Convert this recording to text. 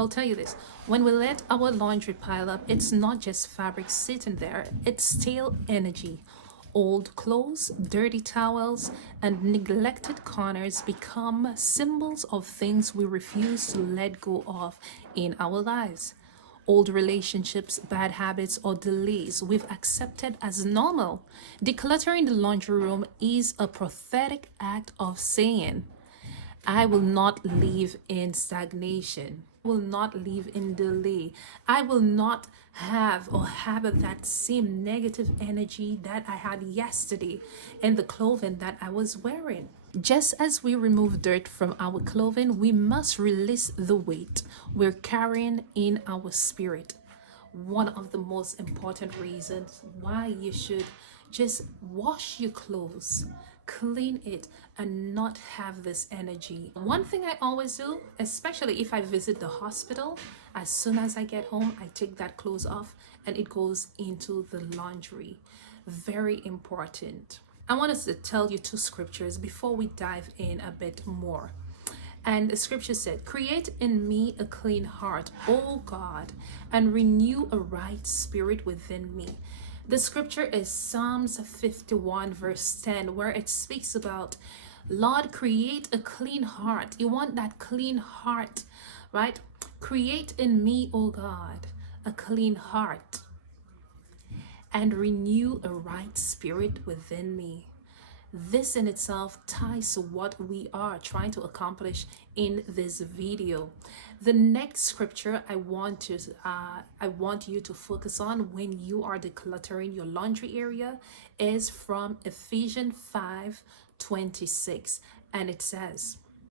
I'll tell you this. When we let our laundry pile up, it's not just fabric sitting there, it's stale energy. Old clothes, dirty towels, and neglected corners become symbols of things we refuse to let go of in our lives. Old relationships, bad habits, or delays we've accepted as normal. Decluttering the laundry room is a prophetic act of saying, I will not live in stagnation. I will not live in delay. I will not have or habit that same negative energy that I had yesterday in the clothing that I was wearing. Just as we remove dirt from our clothing, we must release the weight we're carrying in our spirit. One of the most important reasons why you should just wash your clothes, clean it, and not have this energy. One thing I always do, especially if I visit the hospital, as soon as I get home, I take that clothes off and it goes into the laundry. Very important. I want us to tell you two scriptures before we dive in a bit more. And the scripture said, create in me a clean heart, O God, and renew a right spirit within me. The scripture is Psalms 51 verse 10, where it speaks about, Lord, create a clean heart. You want that clean heart, right? Create in me, O God, a clean heart and renew a right spirit within me. This in itself ties to what we are trying to accomplish in this video. The next scripture I want you to focus on when you are decluttering your laundry area is from Ephesians 5:26, and it says,